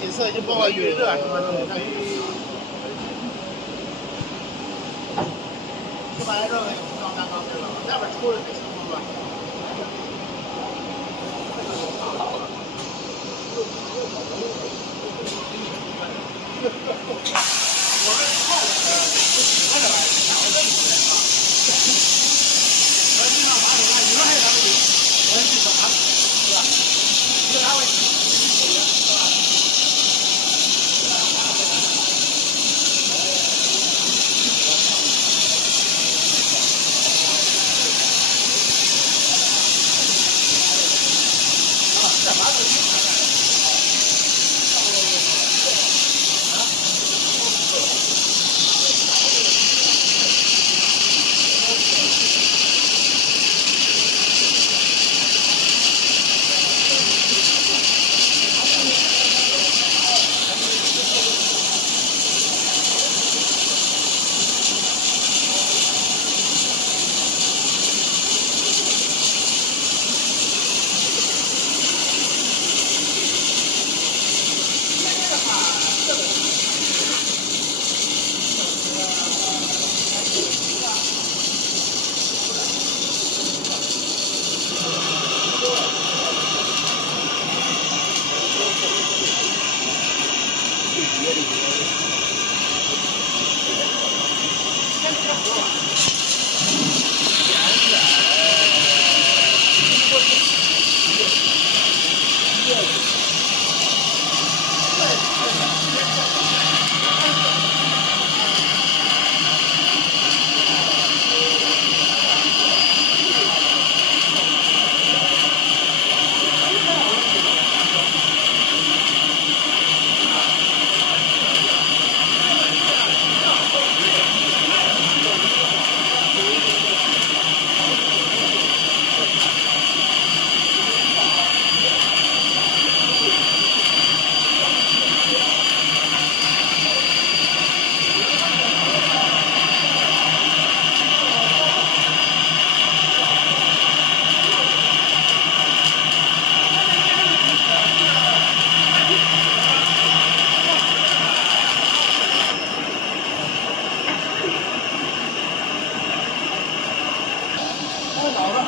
景色就包括有热什么的。就把这个当蛋糕吃了，那边抽的太辛苦了。我们快乐不喜欢这玩意儿，我这不来啊。我经常发现啊，有的还有他们有，我去抓，是吧？有啥问题？是吧？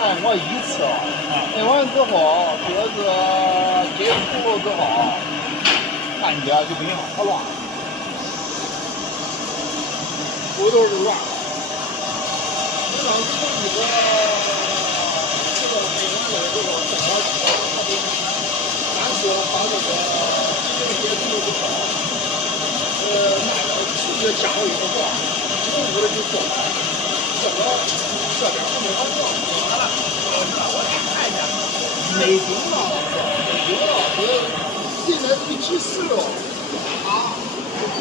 按我一次，按完之后，这个是给熟了之后，看起来就没好乱，骨头就软了。我当时这个这个美国的这个整个它的单说把这个些猪之后，那个去的价位不高，这个屋的就够了，这个这边还没法做。美金了，美金了，这现在都70了，啊，就贵。